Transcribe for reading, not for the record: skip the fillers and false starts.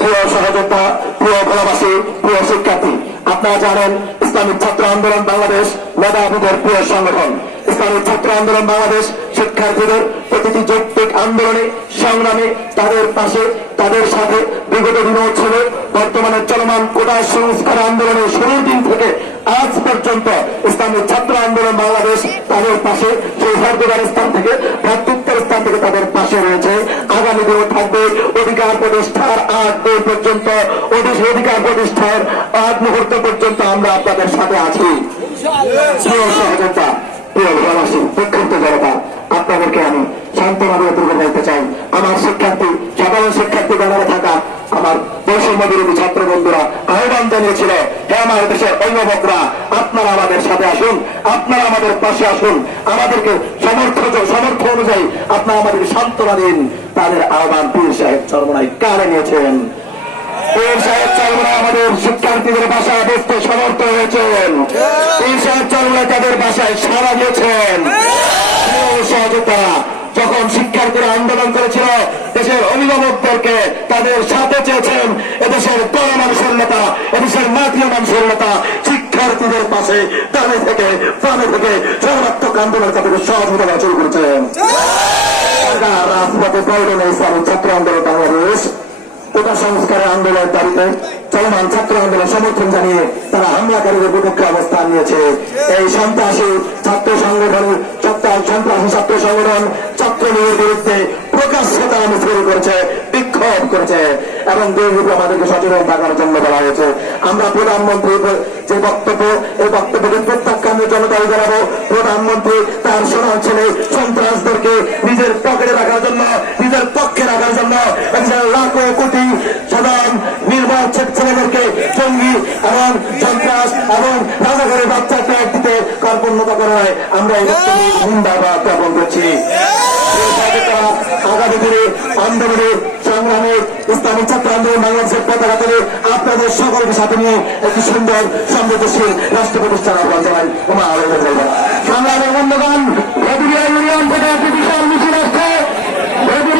প্রিয় সহযোদ্ধা, প্রিয় ভোলাবাসী, প্রিয় শিক্ষার্থী, আপনারা জানেন ইসলামিক ছাত্র আন্দোলন বাংলাদেশ মেধাবীদের প্রিয় সংগঠন। ইসলামিক ছাত্র আন্দোলন বাংলাদেশ শিক্ষার্থীদের প্রতিটি যৌক্তিক আন্দোলনে সংগ্রামে তাদের পাশে, তাদের সাথে বিগত দিনও ছিল। বর্তমানে চলমান কোটা সংস্কার আন্দোলনের শুরুর দিন থেকে আজ পর্যন্ত ইসলামিক ছাত্র আন্দোলন বাংলাদেশ তাদের পাশে, সৌহার্দ্যের স্থান থেকে, ভ্রাতৃত্বের স্থান থেকে তাদের পাশে রয়েছে। আগামী দিনও থাকবে। অধিকার প্রতিষ্ঠার আগ পর্যন্ত, অধিকার প্রতিষ্ঠার আগ মুহূর্ত পর্যন্ত আমরা আপনাদের সাথে আছি। প্রিয় সহযোদ্ধা, প্রিয় ভোলাবাসী, প্রক্ষুব্ধ জনতা, আপনাদেরকে আমি সান্ত্বনা দিয়ে তুলে বলতে চাই, আমার শিক্ষার্থী, সাধারণ শিক্ষার্থী ব্যানারে থাকা আমার বৈষম্য বিরোধী ছাত্র বন্ধুরা আহ্বান জানিয়েছিল, হে আমার দেশের অভিভাবকরা, আপনারা আমাদের সাথে আসুন, আপনারা আমাদের পাশে আসুন, আমাদেরকে সমর্থ অনুযায়ী আপনারা আমাদেরকে সান্ত্বনা দিন। তাদের আহ্বান পীর সাহেব চরমনাই কানে নিয়েছেন। পীর সাহেব চরমনাই আমাদের শিক্ষার্থীদের বাসায় বসতে সমর্থ হয়েছেন। পীর সাহেব চরমনাই তাদের বাসায় সাড়া দিয়েছেন। সহযোগিতারা যখন শিক্ষার্থীরা আন্দোলন করেছিল, দেশের অভিভাবকদেরকে তাদের সাথে চেয়েছেন। এদেশের বড় মানুষের নেতা, এদেশের মাতৃ মানুষের নেতা শিক্ষার্থীদের পাশে ডানে থেকে বামে থেকে সর্বাত্মক আন্দোলন তাদেরকে সহযোগিতা শুরু করেছেন। রাজপথে প্রয়োজনে ইসলামিক ছাত্র আন্দোলন বাংলাদেশ কোটা সংস্কারের আন্দোলনের দাবিতে চলমান ছাত্র আন্দোলন সমর্থন জানিয়ে তারা হামলাকারীদের বিপক্ষে অবস্থান নিয়েছে। এই সন্ত্রাসী ছাত্র সংগঠন, সন্ত্রাসী ছাত্র সংগঠন ছাত্রলীগের বিরুদ্ধে প্রকাশ্যে তারা মিছিল করেছে, বিক্ষোভ করেছে এবং দেশব্যাপী আমাদেরকে সচেতন থাকার জন্য বলা হয়েছে। আমরা প্রধানমন্ত্রীর যে বক্তব্য, এই বক্তব্যকে প্রত্যাখ্যানের জন্য দাবি জানাবো। প্রধানমন্ত্রী তার সোনার ছেলে সন্ত্রাসদেরকে নিজের পকেটে রাখার জন্য, নিজের পক্ষে রাখার জন্য লাখো কোটি সাধারণ নির্বাক ছেলেদেরকে জঙ্গি এবং সন্ত্রাস এবং রাজাঘরের বাচ্চা ট্যাগ দিতে কর্পণ্যতা করা হয়। আমরা এই জিন্দাবাদ জ্ঞাপন করছি। আগামী দিনে আন্দোলনে সংগ্রামে ইসলামিক ছাত্র আন্দোলন বাংলাদেশের পতাকা তুলে আপনাদের সকলকে সাথে নিয়ে একটি সুন্দর সমৃদ্ধশীল রাষ্ট্র প্রতিষ্ঠার আহ্বান জানাই। সংগ্রামের বন্ধুগণ, ইউনিয়ন থেকে একটি বিশাল